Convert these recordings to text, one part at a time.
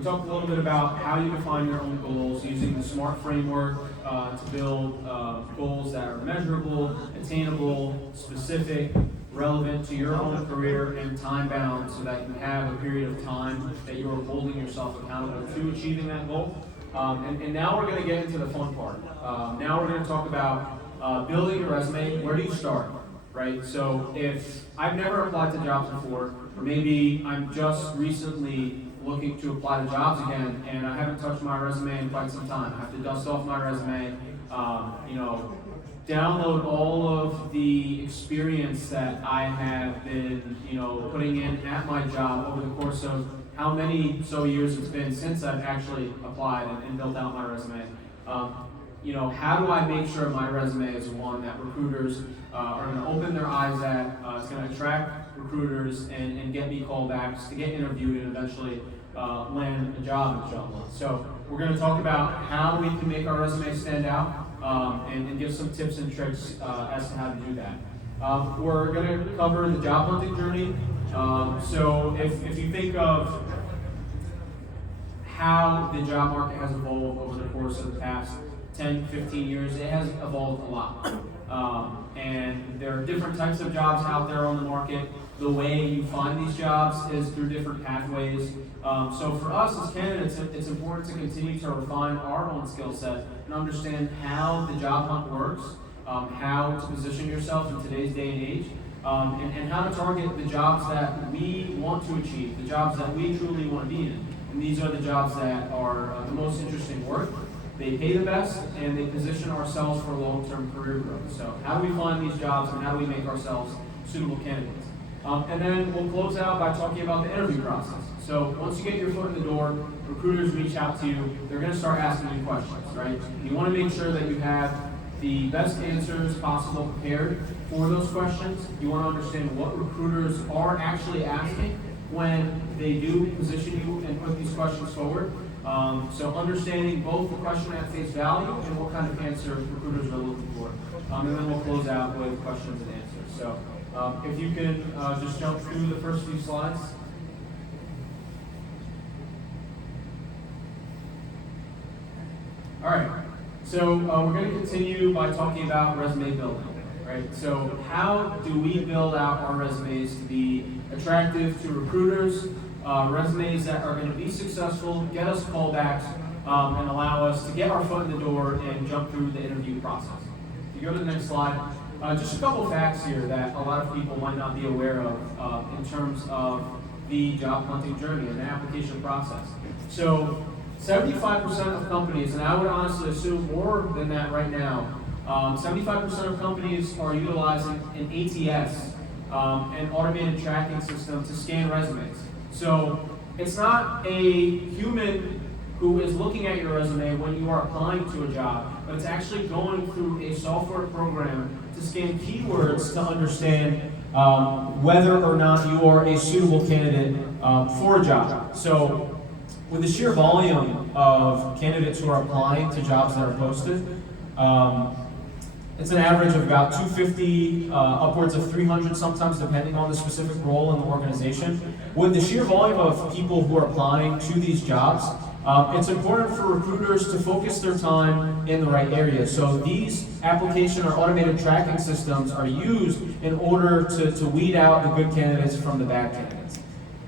We talked a little bit about how you define your own goals using the SMART framework to build goals that are measurable, attainable, specific, relevant to your own career, and time-bound, so that you have a period of time that you are holding yourself accountable to achieving that goal. And now we're going to get into the fun part. Now we're going to talk about building your resume. Where do you start, right? So if I've never applied to jobs before, or maybe I'm just recently looking to apply to jobs again, and I haven't touched my resume in quite some time. I have to dust off my resume, download all of the experience that I have been, putting in at my job over the course of how many years it's been since I've actually applied and built out my resume. How do I make sure my resume is one that recruiters are going to open their eyes at, it's going to attract recruiters and get me callbacks to get interviewed and eventually land a job at John Lewis. So we're going to talk about how we can make our resume stand out and give some tips and tricks as to how to do that. We're going to cover the job hunting journey. So if you think of how the job market has evolved over the course of the past 10, 15 years, it has evolved a lot. And there are different types of jobs out there on the market. The way you find these jobs is through different pathways. So for us as candidates, it's important to continue to refine our own skill set and understand how the job hunt works, how to position yourself in today's day and age, and how to target the jobs that we want to achieve, the jobs that we truly want to be in. And these are the jobs that are the most interesting work. They pay the best, and they position ourselves for long-term career growth. So how do we find these jobs, and how do we make ourselves suitable candidates? And then we'll close out by talking about the interview process. So once you get your foot in the door, recruiters reach out to you. They're going to start asking you questions, right? You want to make sure that you have the best answers possible prepared for those questions. You want to understand what recruiters are actually asking when they do position you and put these questions forward. So understanding both the question at face value and what kind of answer recruiters are looking for. And then we'll close out with questions and answers. So if you can just jump through the first few slides. All right, so we're going to continue by talking about resume building, right? So how do we build out our resumes to be attractive to recruiters, resumes that are going to be successful, get us callbacks, and allow us to get our foot in the door and jump through the interview process. If you go to the next slide, just a couple facts here that a lot of people might not be aware of in terms of the job hunting journey and the application process. So 75% of companies, and I would honestly assume more than that right now, 75% of companies are utilizing an ATS, an automated tracking system to scan resumes. So it's not a human who is looking at your resume when you are applying to a job, but it's actually going through a software program to scan keywords to understand whether or not you are a suitable candidate for a job. So with the sheer volume of candidates who are applying to jobs that are posted, it's an average of about 250, upwards of 300 sometimes, depending on the specific role in the organization. With the sheer volume of people who are applying to these jobs, it's important for recruiters to focus their time in the right areas. So these application or automated tracking systems are used in order to weed out the good candidates from the bad candidates.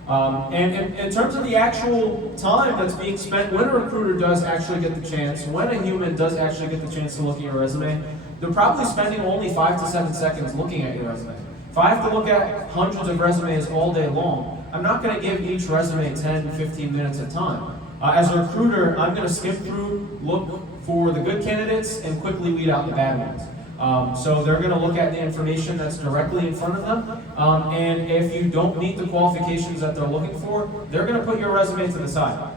And in terms of the actual time that's being spent, when a recruiter does actually get the chance, when a human does actually get the chance to look at your resume, they're probably spending only 5 to 7 seconds looking at your resume. If I have to look at hundreds of resumes all day long, I'm not going to give each resume 10, 15 minutes of time. As a recruiter, I'm going to skip through, look for the good candidates, and quickly weed out the bad ones. So they're going to look at the information that's directly in front of them, and if you don't meet the qualifications that they're looking for, they're going to put your resume to the side.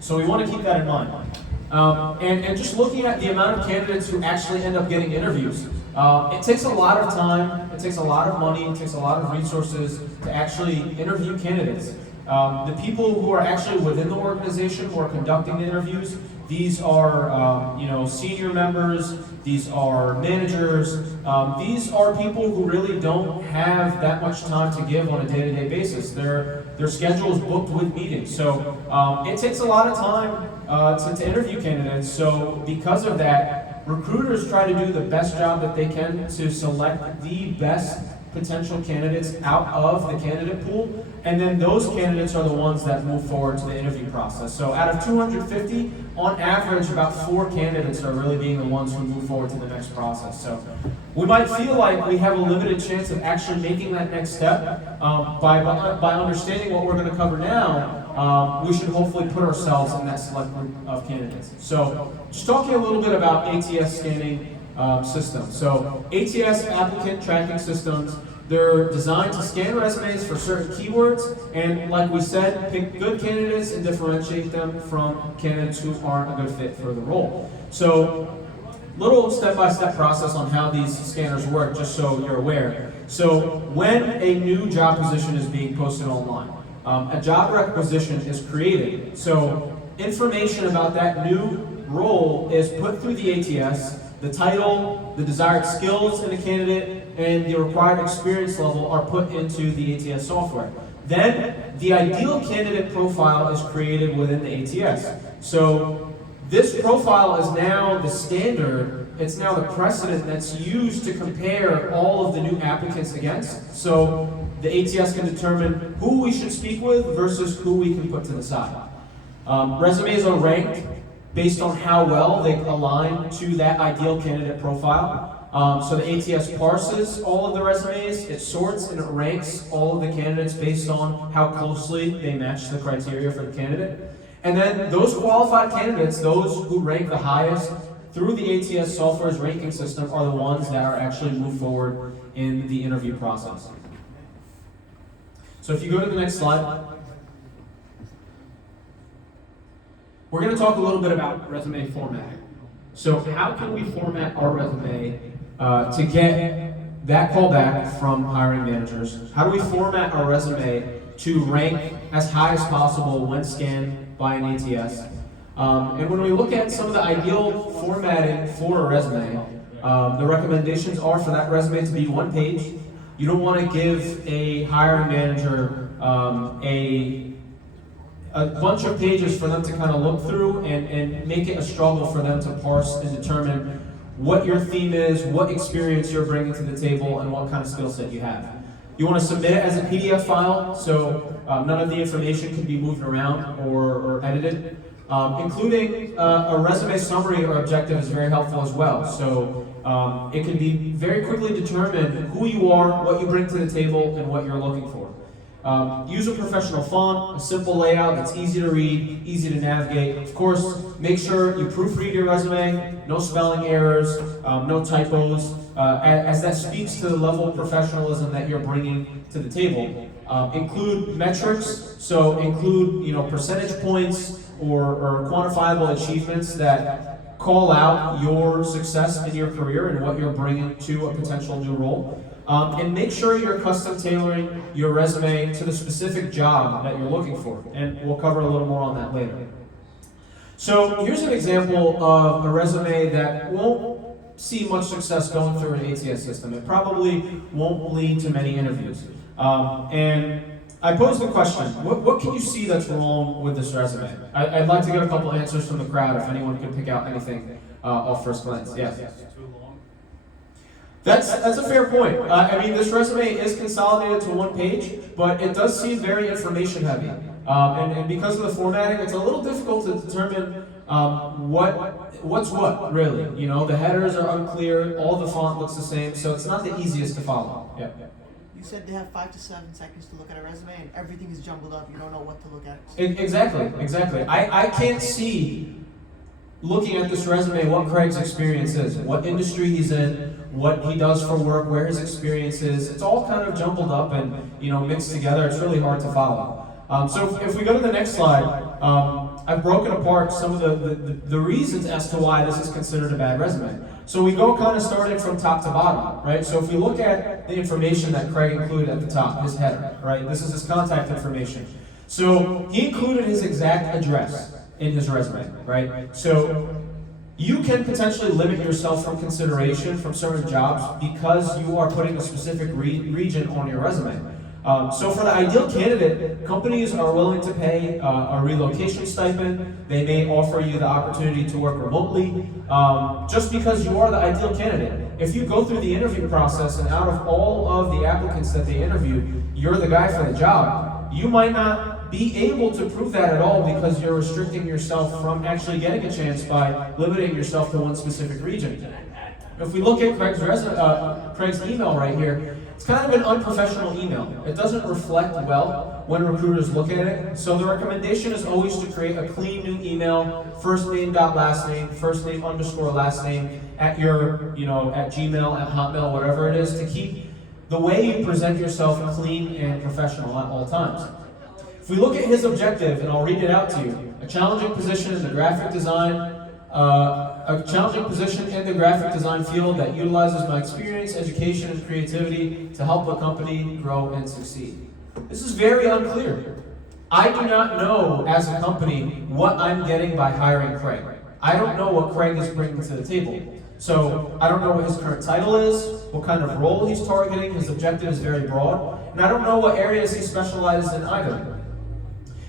So we want to keep that in mind. And just looking at the amount of candidates who actually end up getting interviews, it takes a lot of time, it takes a lot of money, it takes a lot of resources to actually interview candidates. The people who are actually within the organization who are conducting the interviews, these are senior members, these are managers, these are people who really don't have that much time to give on a day-to-day basis. They're their schedule is booked with meetings. So it takes a lot of time to interview candidates. So because of that, recruiters try to do the best job that they can to select the best potential candidates out of the candidate pool, and then those candidates are the ones that move forward to the interview process. So out of 250, on average, about 4 candidates are really being the ones who move forward to the next process. So we might feel like we have a limited chance of actually making that next step. By understanding what we're going to cover now, we should hopefully put ourselves in that select group of candidates. So just talking a little bit about ATS scanning systems. So ATS, applicant tracking systems, they're designed to scan resumes for certain keywords, and like we said, pick good candidates and differentiate them from candidates who aren't a good fit for the role. So, little step-by-step process on how these scanners work, just so you're aware. So, when a new job position is being posted online, a job requisition is created. So, information about that new role is put through the ATS. The title, the desired skills in a candidate, and the required experience level are put into the ATS software. Then, the ideal candidate profile is created within the ATS. So, this profile is now the standard, it's now the precedent that's used to compare all of the new applicants against. So, the ATS can determine who we should speak with versus who we can put to the side. Resumes are ranked based on how well they align to that ideal candidate profile. So the ATS parses all of the resumes, it sorts and it ranks all of the candidates based on how closely they match the criteria for the candidate. And then those qualified candidates, those who rank the highest through the ATS software's ranking system, are the ones that are actually moved forward in the interview process. So if you go to the next slide, we're going to talk a little bit about resume formatting. So how can we format our resume to get that call back from hiring managers? How do we format our resume to rank as high as possible when scanned by an ATS? And when we look at some of the ideal formatting for a resume, the recommendations are for that resume to be one page. You don't want to give a hiring manager a bunch of pages for them to kind of look through and make it a struggle for them to parse and determine what your theme is, what experience you're bringing to the table, and what kind of skill set you have. You want to submit it as a PDF file, so none of the information can be moved around or edited. Including a resume summary or objective is very helpful as well. So it can be very quickly determined who you are, what you bring to the table, and what you're looking for. Use a professional font, a simple layout that's easy to read, easy to navigate. Of course, make sure you proofread your resume, no spelling errors, no typos, as that speaks to the level of professionalism that you're bringing to the table. Include metrics, so include percentage points or quantifiable achievements that call out your success in your career and what you're bringing to a potential new role. And make sure you're custom tailoring your resume to the specific job that you're looking for. And we'll cover a little more on that later. So here's an example of a resume that won't see much success going through an ATS system. It probably won't lead to many interviews. And I posed the question, what can you see that's wrong with this resume? I'd like to get a couple answers from the crowd if anyone could pick out anything off first glance. Yes. That's a fair point. I mean, this resume is consolidated to one page, but it does seem very information heavy. And because of the formatting, it's a little difficult to determine what's what, really. The headers are unclear, all the font looks the same, so it's not the easiest to follow. Yeah. You said they have 5 to 7 seconds to look at a resume, and everything is jumbled up. You don't know what to look at. Exactly. I can't see, looking at this resume, what Craig's experience is, what industry he's in, what he does for work, where his experience is. It's all kind of jumbled up and mixed together. It's really hard to follow. So if we go to the next slide, I've broken apart some of the reasons as to why this is considered a bad resume. So we go kind of starting from top to bottom, right? So if we look at the information that Craig included at the top, his header, right? This is his contact information. So he included his exact address in his resume, right? So you can potentially limit yourself from consideration from certain jobs because you are putting a specific region on your resume. So for the ideal candidate, companies are willing to pay a relocation stipend. They may offer you the opportunity to work remotely, just because you are the ideal candidate. If you go through the interview process and out of all of the applicants that they interview, you're the guy for the job, you might not be able to prove that at all because you're restricting yourself from actually getting a chance by limiting yourself to one specific region. If we look at Craig's email right here, it's kind of an unprofessional email. It doesn't reflect well when recruiters look at it. So the recommendation is always to create a clean new email, first name dot last name, first name underscore last name at your, at Gmail, at Hotmail, whatever it is, to keep the way you present yourself clean and professional at all times. If we look at his objective, and I'll read it out to you, a challenging position in the graphic design field that utilizes my experience, education, and creativity to help a company grow and succeed. This is very unclear. I do not know as a company what I'm getting by hiring Craig. I don't know what Craig is bringing to the table. So I don't know what his current title is, what kind of role he's targeting. His objective is very broad, and I don't know what areas he specializes in either.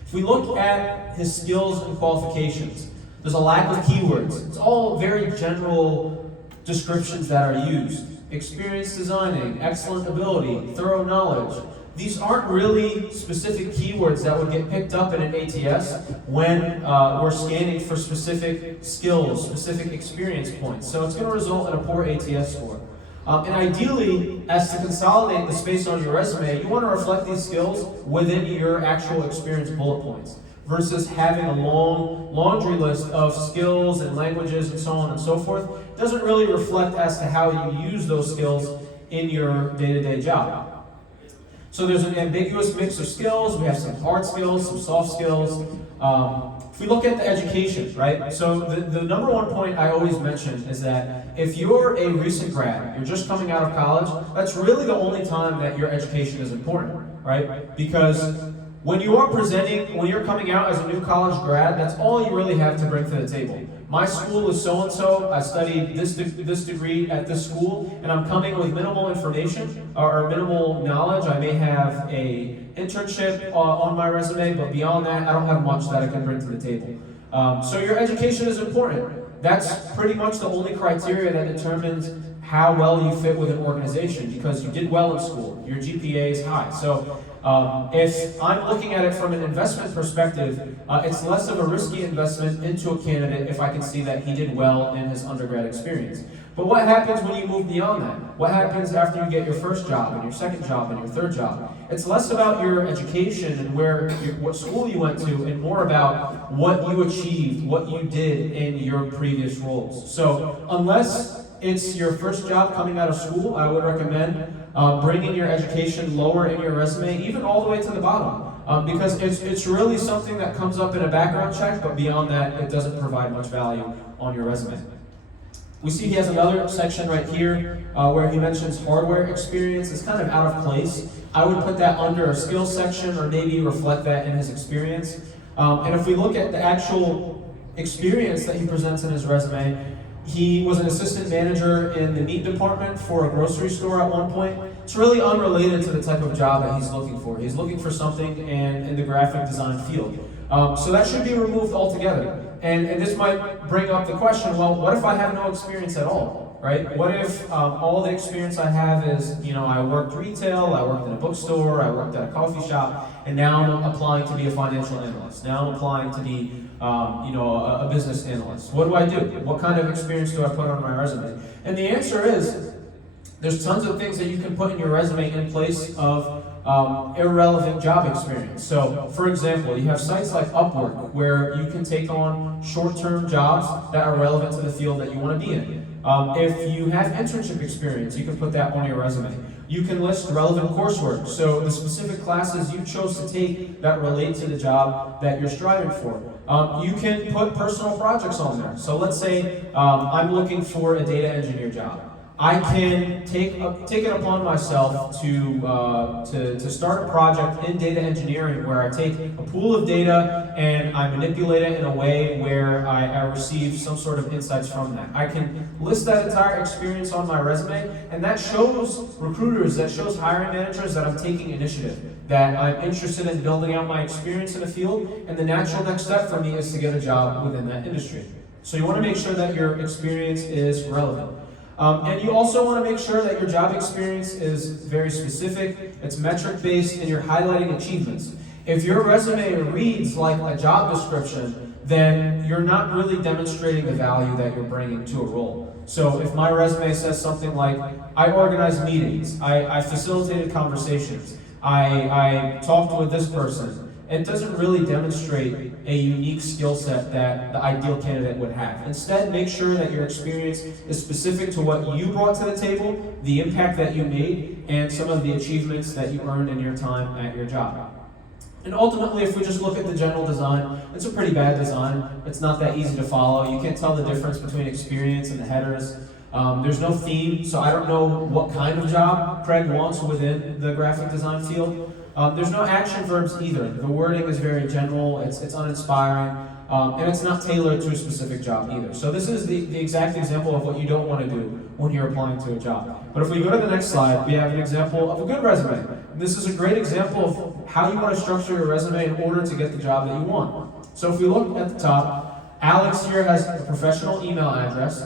If we look at his skills and qualifications, there's a lack of keywords. It's all very general descriptions that are used. Experience designing, excellent ability, thorough knowledge. These aren't really specific keywords that would get picked up in an ATS when we're scanning for specific skills, specific experience points. So it's going to result in a poor ATS score. And ideally, as to consolidate the space on your resume, you want to reflect these skills within your actual experience bullet points, versus having a long laundry list of skills and languages and so on and so forth. It doesn't really reflect as to how you use those skills in your day-to-day job. So there's an ambiguous mix of skills. We have some hard skills, some soft skills. If we look at the education, right? So the number one point I always mention is that if you're a recent grad, you're just coming out of college, that's really the only time that your education is important, right? Because when you are presenting, when you're coming out as a new college grad, that's all you really have to bring to the table. My school is so-and-so, I studied this degree at this school, and I'm coming with minimal information or minimal knowledge. I may have a internship on my resume, but beyond that, I don't have much that I can bring to the table. So your education is important. That's pretty much the only criteria that determines how well you fit with an organization, because you did well in school, your GPA is high. So if I'm looking at it from an investment perspective, it's less of a risky investment into a candidate if I can see that he did well in his undergrad experience. But what happens when you move beyond that? What happens after you get your first job and your second job and your third job? It's less about your education and what school you went to, and more about what you achieved, what you did in your previous roles. So unless it's your first job coming out of school, I would recommend bringing your education lower in your resume, even all the way to the bottom, because it's really something that comes up in a background check, but beyond that, it doesn't provide much value on your resume. We see he has another section right here where he mentions hardware experience. It's kind of out of place. I would put that under a skills section, or maybe reflect that in his experience. And if we look at the actual experience that he presents in his resume, he was an assistant manager in the meat department for a grocery store at one point. It's really unrelated to the type of job that he's looking for. He's looking for something in the graphic design field. So that should be removed altogether. And this might bring up the question, well, what if I have no experience at all, right? What if all the experience I have is, I worked retail, I worked in a bookstore, I worked at a coffee shop, and now I'm applying to be a financial analyst. Now I'm applying to be a business analyst. What do I do? What kind of experience do I put on my resume? And the answer is, there's tons of things that you can put in your resume in place of irrelevant job experience. So, for example, you have sites like Upwork where you can take on short-term jobs that are relevant to the field that you want to be in. If you have internship experience, you can put that on your resume. You can list relevant coursework, so the specific classes you chose to take that relate to the job that you're striving for. You can put personal projects on there. So let's say I'm looking for a data engineer job. I can take it upon myself to start a project in data engineering where I take a pool of data and I manipulate it in a way where I receive some sort of insights from that. I can list that entire experience on my resume, and that shows recruiters, that shows hiring managers that I'm taking initiative, that I'm interested in building out my experience in a field, and the natural next step for me is to get a job within that industry. So you want to make sure that your experience is relevant. And you also want to make sure that your job experience is very specific, it's metric-based, and you're highlighting achievements. If your resume reads like a job description, then you're not really demonstrating the value that you're bringing to a role. So if my resume says something like, I organized meetings, I facilitated conversations, I talked with this person, it doesn't really demonstrate a unique skill set that the ideal candidate would have. Instead, make sure that your experience is specific to what you brought to the table, the impact that you made, and some of the achievements that you earned in your time at your job. And ultimately, if we just look at the general design, it's a pretty bad design. It's not that easy to follow. You can't tell the difference between experience and the headers. There's no theme, so I don't know what kind of job Craig wants within the graphic design field. There's no action verbs either. The wording is very general, it's uninspiring, and it's not tailored to a specific job either. So this is the exact example of what you don't want to do when you're applying to a job. But if we go to the next slide, we have an example of a good resume. And this is a great example of how you want to structure your resume in order to get the job that you want. So if we look at the top, Alex here has a professional email address.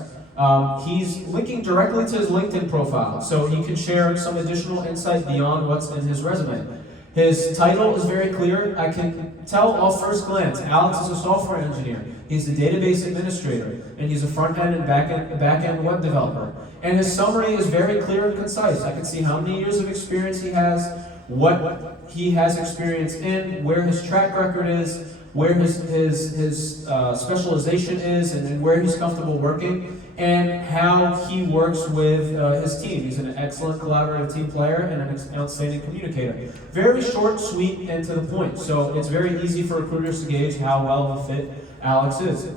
He's linking directly to his LinkedIn profile, so he can share some additional insight beyond what's in his resume. His title is very clear. I can tell off first glance, Alex is a software engineer. He's a database administrator, and he's a front-end and back-end web developer. And his summary is very clear and concise. I can see how many years of experience he has, what he has experience in, where his track record is, where his specialization is, and where he's comfortable working, and how he works with his team. He's an excellent collaborative team player and an outstanding communicator. Very short, sweet, and to the point. So it's very easy for recruiters to gauge how well of a fit Alex is.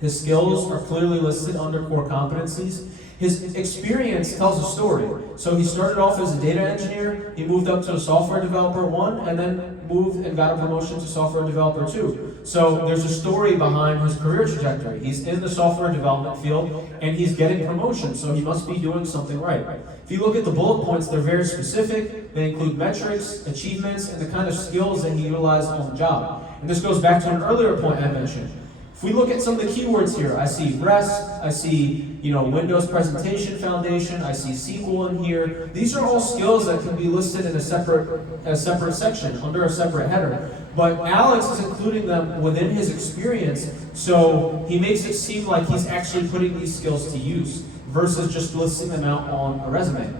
His skills are clearly listed under core competencies. His experience tells a story. So he started off as a data engineer, he moved up to a software developer 1, and then moved and got a promotion to software developer 2. So there's a story behind his career trajectory. He's in the software development field, and he's getting promotion, so he must be doing something right. If you look at the bullet points, they're very specific. They include metrics, achievements, and the kind of skills that he utilized on the job. And this goes back to an earlier point I mentioned. If we look at some of the keywords here, I see REST, I see Windows Presentation Foundation, I see SQL in here. These are all skills that can be listed in a separate section, under a separate header. But Alex is including them within his experience, so he makes it seem like he's actually putting these skills to use, versus just listing them out on a resume.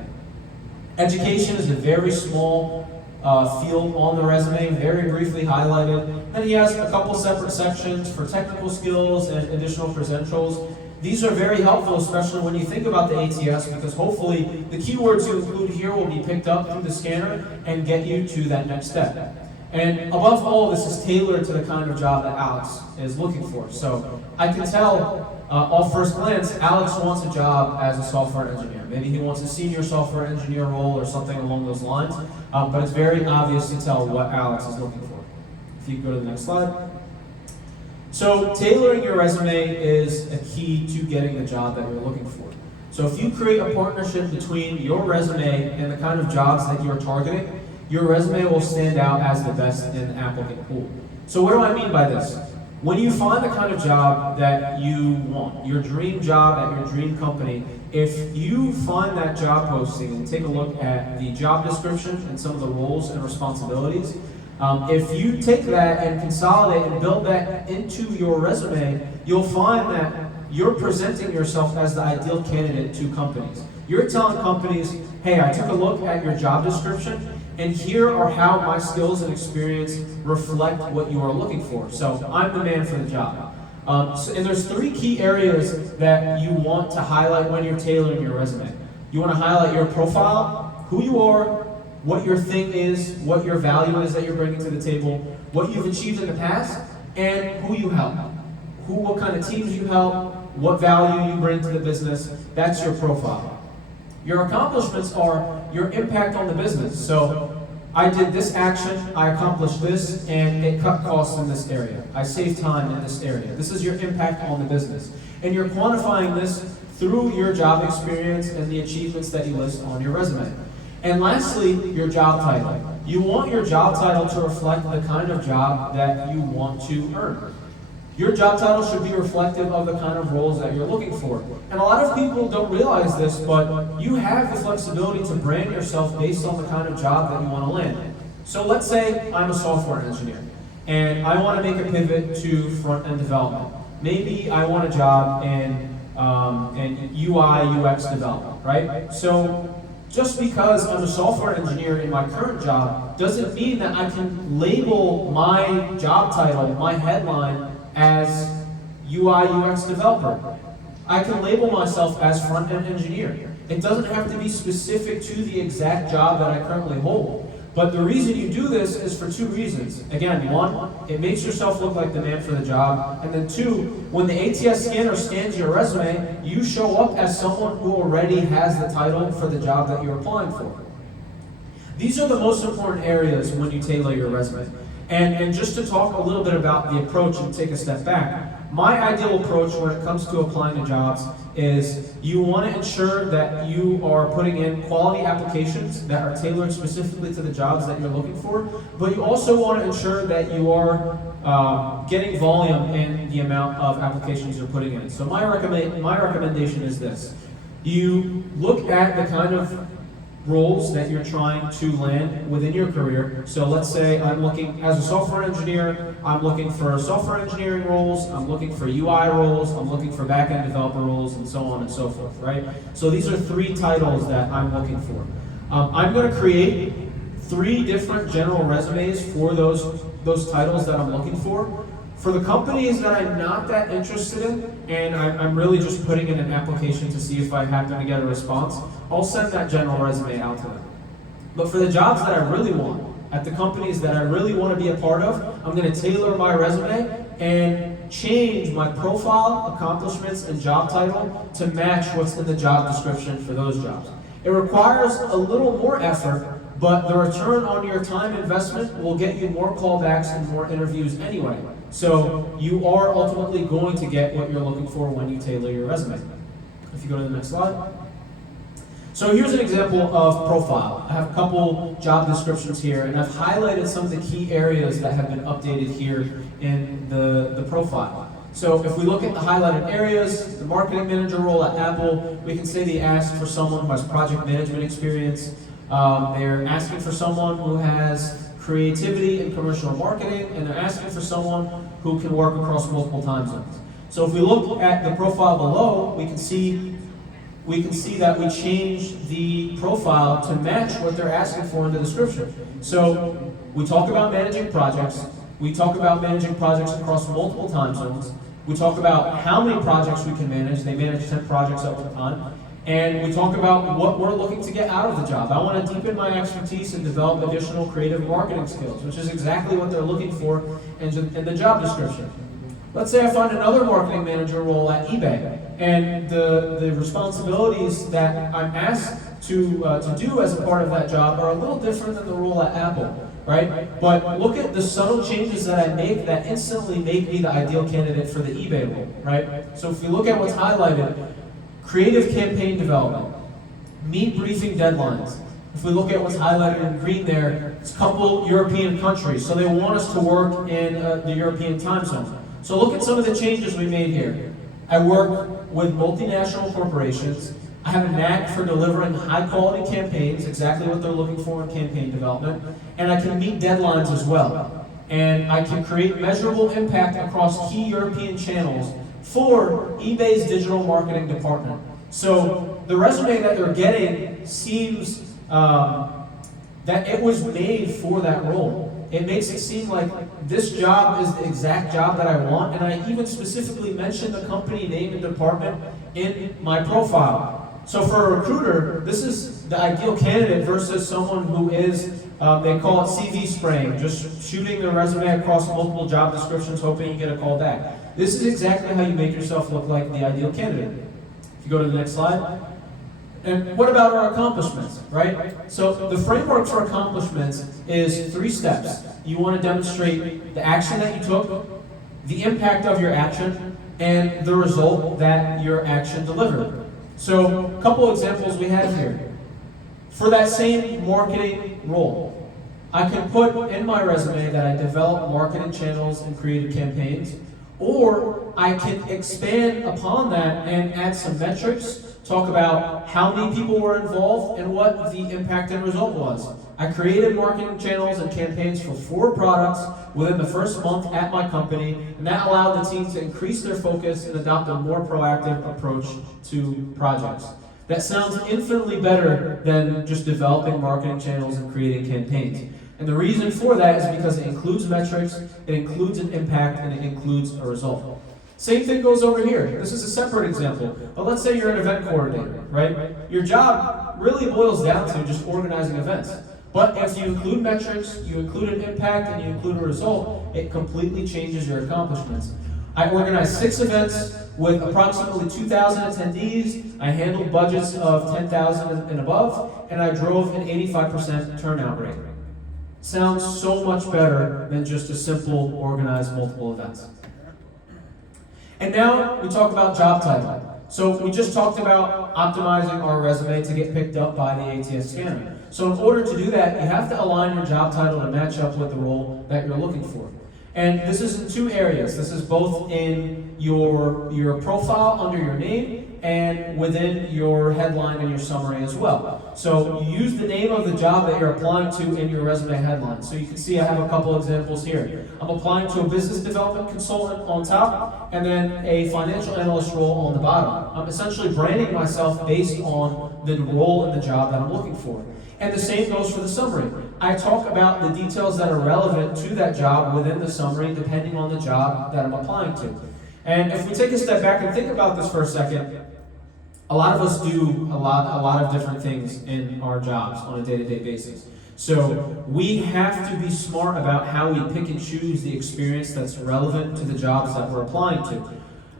Education is a very small field on the resume, very briefly highlighted. And he has a couple separate sections for technical skills and additional credentials. These are very helpful, especially when you think about the ATS, because hopefully the keywords you include here will be picked up through the scanner and get you to that next step. And above all, this is tailored to the kind of job that Alex is looking for. So I can tell off first glance, Alex wants a job as a software engineer. Maybe he wants a senior software engineer role or something along those lines, but it's very obvious to tell what Alex is looking for. If you go to the next slide. So tailoring your resume is a key to getting the job that you're looking for. So if you create a partnership between your resume and the kind of jobs that you're targeting, your resume will stand out as the best in the applicant pool. So what do I mean by this? When you find the kind of job that you want, your dream job at your dream company, if you find that job posting and take a look at the job description and some of the roles and responsibilities, if you take that and consolidate and build that into your resume, you'll find that you're presenting yourself as the ideal candidate to companies. You're telling companies, hey, I took a look at your job description, and here are how my skills and experience reflect what you are looking for. So I'm the man for the job. And there's 3 key areas that you want to highlight when you're tailoring your resume. You want to highlight your profile, who you are, what your thing is, what your value is that you're bringing to the table, what you've achieved in the past, and who you help. What kind of teams you help, what value you bring to the business. That's your profile. Your accomplishments are your impact on the business. So I did this action, I accomplished this, and it cut costs in this area. I saved time in this area. This is your impact on the business. And you're quantifying this through your job experience and the achievements that you list on your resume. And lastly, your job title. You want your job title to reflect the kind of job that you want to earn. Your job title should be reflective of the kind of roles that you're looking for. And a lot of people don't realize this, but you have the flexibility to brand yourself based on the kind of job that you want to land. So let's say I'm a software engineer, and I want to make a pivot to front-end development. Maybe I want a job in UI, UX development, right? So just because I'm a software engineer in my current job doesn't mean that I can label my job title, my headline, as UI UX developer. I can label myself as front-end engineer. It doesn't have to be specific to the exact job that I currently hold. But the reason you do this is for two reasons. Again, one, it makes yourself look like the man for the job. And then two, when the ATS scanner scans your resume, you show up as someone who already has the title for the job that you're applying for. These are the most important areas when you tailor your resume. And just to talk a little bit about the approach and take a step back, my ideal approach when it comes to applying to jobs is you want to ensure that you are putting in quality applications that are tailored specifically to the jobs that you're looking for, but you also want to ensure that you are getting volume in the amount of applications you're putting in. So my recommendation is this. You look at the kind of roles that you're trying to land within your career. So let's say I'm looking, as a software engineer, I'm looking for software engineering roles, I'm looking for UI roles, I'm looking for back-end developer roles, and so on and so forth, right? So these are three titles that I'm looking for. I'm going to create 3 different general resumes for those titles that I'm looking for. For the companies that I'm not that interested in, and I'm really just putting in an application to see if I happen to get a response, I'll send that general resume out to them. But for the jobs that I really want, at the companies that I really want to be a part of, I'm going to tailor my resume and change my profile, accomplishments, and job title to match what's in the job description for those jobs. It requires a little more effort, but the return on your time investment will get you more callbacks and more interviews anyway. So you are ultimately going to get what you're looking for when you tailor your resume. If you go to the next slide. So here's an example of profile. I have a couple job descriptions here, and I've highlighted some of the key areas that have been updated here in the profile. So if we look at the highlighted areas, the marketing manager role at Apple, we can say they asked for someone who has project management experience. They're asking for someone who has creativity in commercial marketing, and they're asking for someone who can work across multiple time zones. So if we look at the profile below, we can see that we changed the profile to match what they're asking for in the description. So we talk about managing projects, we talk about managing projects across multiple time zones, we talk about how many projects we can manage. They manage 10 projects at one time. And we talk about what we're looking to get out of the job. I want to deepen my expertise and develop additional creative marketing skills, which is exactly what they're looking for in the job description. Let's say I find another marketing manager role at eBay, and the responsibilities that I'm asked to do as a part of that job are a little different than the role at Apple, right? But look at the subtle changes that I make that instantly make me the ideal candidate for the eBay role, right? So if we look at what's highlighted, creative campaign development, meet briefing deadlines. If we look at what's highlighted in green there, it's a couple European countries, so they want us to work in the European time zone. So look at some of the changes we made here. I work with multinational corporations. I have a knack for delivering high quality campaigns, exactly what they're looking for in campaign development, and I can meet deadlines as well. And I can create measurable impact across key European channels for eBay's digital marketing department. So the resume that they're getting seems that it was made for that role. It makes it seem like this job is the exact job that I want, and I even specifically mentioned the company name and department in my profile. So for a recruiter, this is the ideal candidate versus someone who is, they call it CV spraying, just shooting their resume across multiple job descriptions hoping you get a call back. This is exactly how you make yourself look like the ideal candidate. If you go to the next slide. And what about our accomplishments, right? So the framework for accomplishments is 3 steps. You want to demonstrate the action that you took, the impact of your action, and the result that your action delivered. So a couple examples we have here. For that same marketing role, I can put in my resume that I developed marketing channels and created campaigns, or I can expand upon that and add some metrics, talk about how many people were involved and what the impact and result was. I created marketing channels and campaigns for 4 products within the first month at my company, and that allowed the team to increase their focus and adopt a more proactive approach to projects. That sounds infinitely better than just developing marketing channels and creating campaigns. And the reason for that is because it includes metrics, it includes an impact, and it includes a result. Same thing goes over here. This is a separate example. But let's say you're an event coordinator, right? Your job really boils down to just organizing events. But if you include metrics, you include an impact, and you include a result, it completely changes your accomplishments. I organized 6 events with approximately 2,000 attendees. I handled budgets of 10,000 and above, and I drove an 85% turnout rate. Sounds so much better than just a simple organized multiple events. And now we talk about job title. So we just talked about optimizing our resume to get picked up by the ATS scanner. So in order to do that, you have to align your job title to match up with the role that you're looking for. And this is in 2 areas. This is both in your profile under your name and within your headline and your summary as well. So you use the name of the job that you're applying to in your resume headline. So you can see I have a couple examples here. I'm applying to a business development consultant on top and then a financial analyst role on the bottom. I'm essentially branding myself based on the role and the job that I'm looking for. And the same goes for the summary. I talk about the details that are relevant to that job within the summary, depending on the job that I'm applying to. And if we take a step back and think about this for a second, a lot of us do a lot of different things in our jobs on a day-to-day basis. So we have to be smart about how we pick and choose the experience that's relevant to the jobs that we're applying to.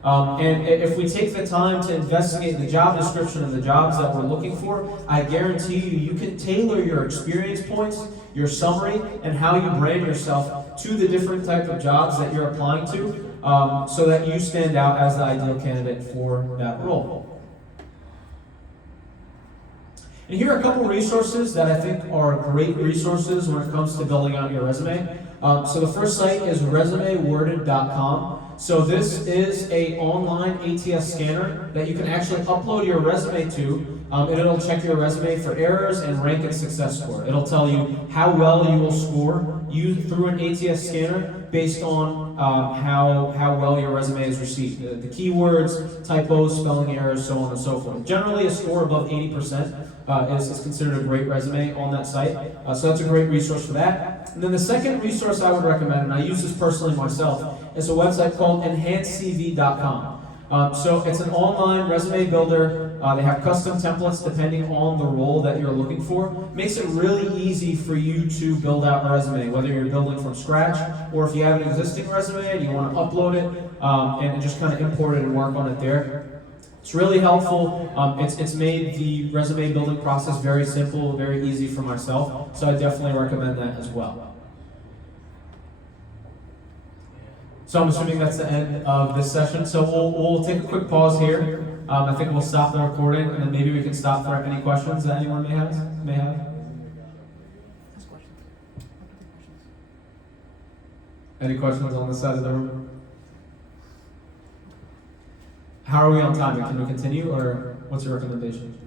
And if we take the time to investigate the job description of the jobs that we're looking for, I guarantee you can tailor your experience points, your summary, and how you brand yourself to the different type of jobs that you're applying to, so that you stand out as the ideal candidate for that role. And here are a couple resources that I think are great resources when it comes to building out your resume. So the first site is resumeworded.com. So this is an online ATS scanner that you can actually upload your resume to, and it'll check your resume for errors and rank its success score. It'll tell you how well you will score through an ATS scanner based on how well your resume is received. The keywords, typos, spelling errors, so on and so forth. Generally, a score above 80% is considered a great resume on that site. So that's a great resource for that. And then the second resource I would recommend, and I use this personally myself, is a website called enhancedcv.com. So it's an online resume builder. They have custom templates depending on the role that you're looking for. Makes it really easy for you to build out a resume, whether you're building from scratch or if you have an existing resume and you want to upload it and just kind of import it and work on it there. It's really helpful. It's made the resume building process very simple, very easy for myself. So I definitely recommend that as well. So I'm assuming that's the end of this session. So we'll take a quick pause here. I think we'll stop the recording, and then maybe we can stop for any questions that anyone may have. Any questions on this side of the room? How are we on time? Can we continue, or what's your recommendation?